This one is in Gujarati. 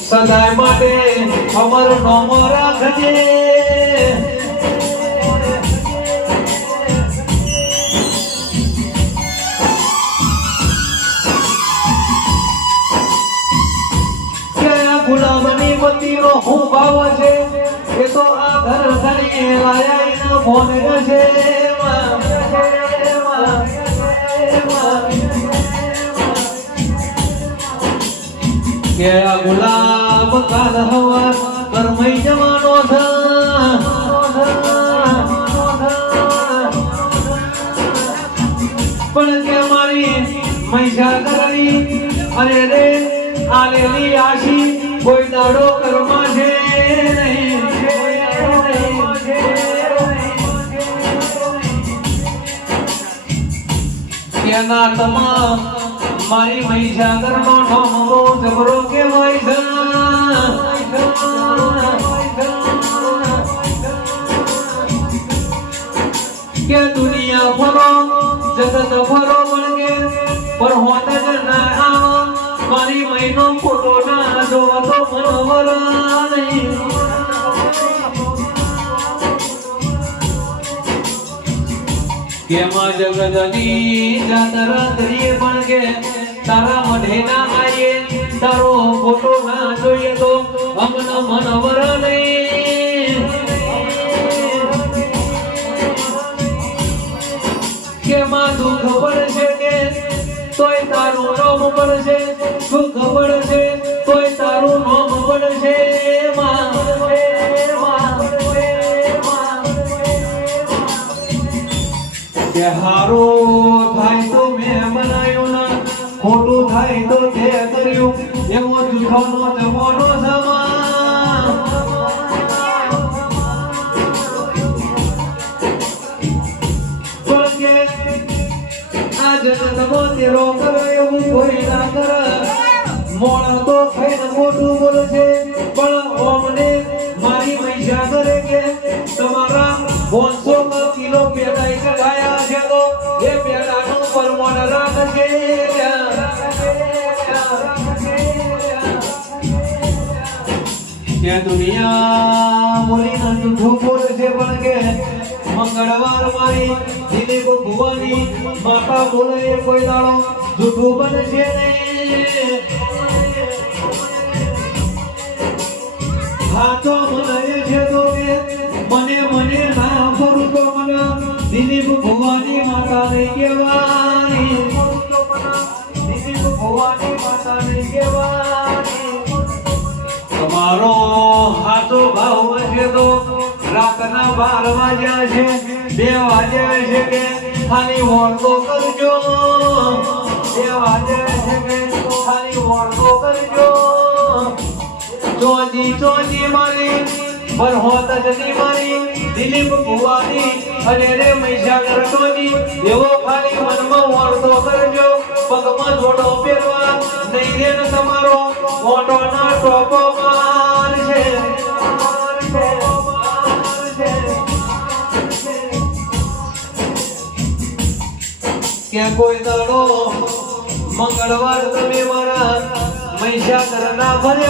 સદાય માટે અમર નોમો રાખજે. ગુલામની વતીનો હું ભાવ છે? એ તો આ ઘર ઘડીએ લાયા ફોન છે કે આ ગુલાબ કાલ હવા કરમઈ જવાનો પણ કે મારી મહિષાગરની અરે રે, આલેલી આશી, કોઈ દાડો કરમાં છે નહીં. કેના તમામ મારી મહિષાગરનો ઠોમરો જબરો કે કે દુનિયા ફરો જગત ફરો કે પર હોત જ ના આવો. મારી મહિનો ખોટો ના જોવા તો મનોવર નહીં. કેમાં જગતની જાતરા કરીએ પણ કે તારા મઢે ના આયે તારો ફોટો ના જોઈએ તો અમન મનવર નહીં. કેમાં દુઃખ પડશે કે તોય તારું નામ પડશે? દુઃખ પડશે તોય તારું નામ પડશે? માં કે હારો થાય તો મેં ખોટું થાય તો તે કર્યું, એવો જૂઠોનો જમાનો સમા પણ આ એવું કોઈ ના કરે. મોણ તો ખાઈને મોટું બોલશે પણ ઓમને મારી મૈસા કરે કે તમારા કે દુનિયા. મંગળવાર મારી દિલીપ ભુવાની માતા બોલે, કોઈ દાડો જૂઠું સાચો મને છે તો કે, મને મને ના ફરું તો મને દિલીપ ભુવાની માતા નહીં કહેવાની ભુવાની માતા નહીં કહેવાની તમારો હાથો ભાવ છે તો રાતના બાર વાગ્યા છે, બે વાગ્યા છે કે ખાલી વળતો કરજો. બે વાગ્યા છે કે ખાલી વળતો કરજો. ચોજી ચોજી મારી પર હોત જતી મારી, દિલીપ ભુવાની અને રે મહીસાગર ચોજી, એવો કે કોઈ દાડો મંગળવાર તમે મારા મહીસાગર ના ભર્યા